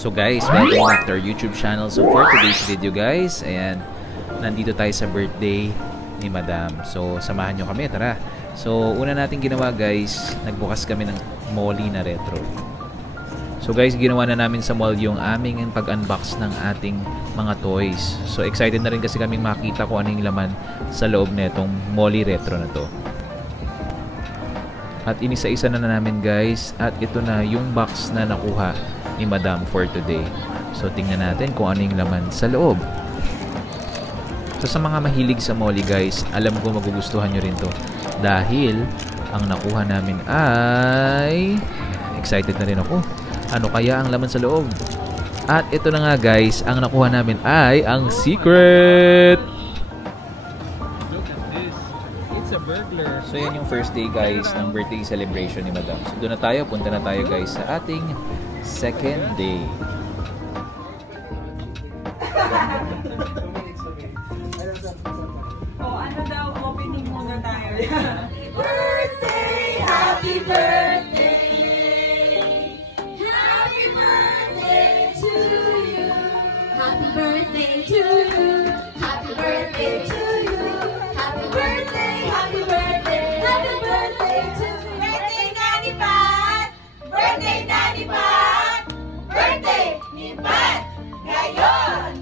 So guys, welcome back to our YouTube channel. So for today's video guys, ayan, nandito tayo sa birthday ni Madam. So samahan nyo kami, tara. So una natin ginawa guys, nagbukas kami ng Molly na retro. So guys, ginawa na namin sa mall yung aming pag-unbox ng ating mga toys. So excited na rin kasi kaming makita kung ano yung laman sa loob netong Molly retro na to. At inisa-isa na namin guys, at ito na yung box na nakuha ni Madam for today. So tingnan natin kung ano yung laman sa loob. So sa mga mahilig sa Molly guys, alam ko magugustuhan nyo rin to. Dahil ang nakuha namin ay... excited na rin ako. Ano kaya ang laman sa loob? At ito na nga guys, ang nakuha namin ay ang secret! Look at this. It's a burglar. So yan yung first day guys ng birthday celebration ni Madam. So doon na tayo, punta na tayo guys sa ating second day. Oh, ano daw, opening muna tayo. Birthday! Happy birthday! Happy birthday to you! Happy birthday to you. Happy birthday to you. Happy birthday, happy birthday, happy birthday to you. Birthday, Nani Pat! Birthday, Nani Pat! Birthday ni Pat! Ngayon!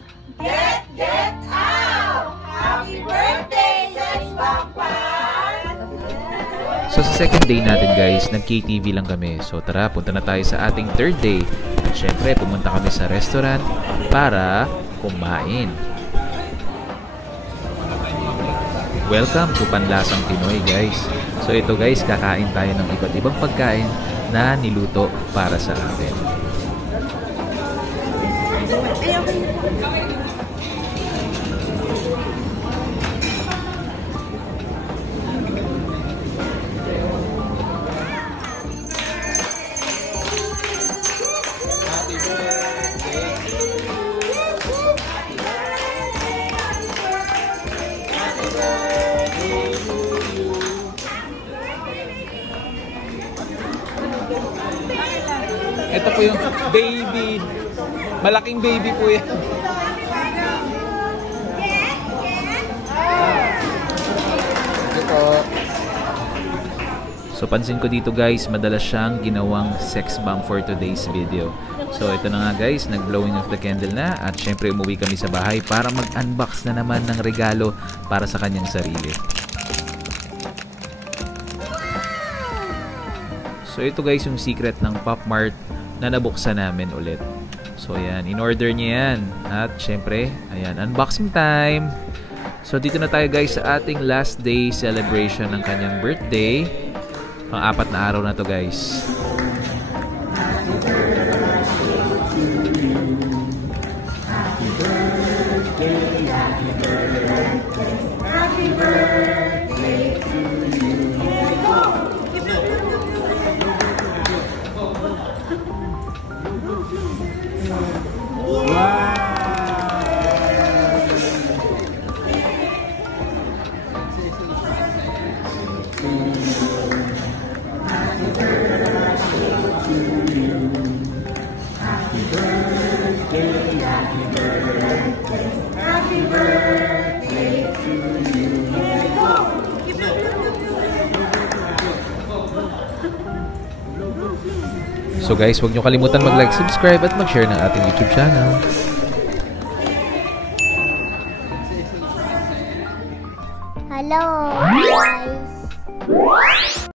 Get out! Happy birthday, Sex Bomb Pat! So sa second day natin guys, nag-KTV lang kami. So tara, punta na tayo sa ating third day. At syempre, pumunta kami sa restaurant para kumain. Welcome to Panlasang Pinoy guys. So ito guys, kakain tayo ng iba't ibang pagkain na niluto para sa atin. Ito po yung baby. Malaking baby po yan. Ito. So pansin ko dito guys, madalas siyang ginawang sex bomb for today's video. So ito na nga guys, nag-blowing of the candle na. At syempre umuwi kami sa bahay para mag-unbox na naman ng regalo para sa kanyang sarili. So ito guys yung secret ng Pop Mart na nabuksan namin ulit. So ayan, in-order niya yan. At syempre, ayan, unboxing time. So dito na tayo guys sa ating last day celebration ng kanyang birthday. Pang-apat na araw na to guys. Happy birthday, happy birthday, happy birthday to you. So guys, huwag nyo kalimutan mag-like, subscribe at mag-share ng ating YouTube channel. Hello guys.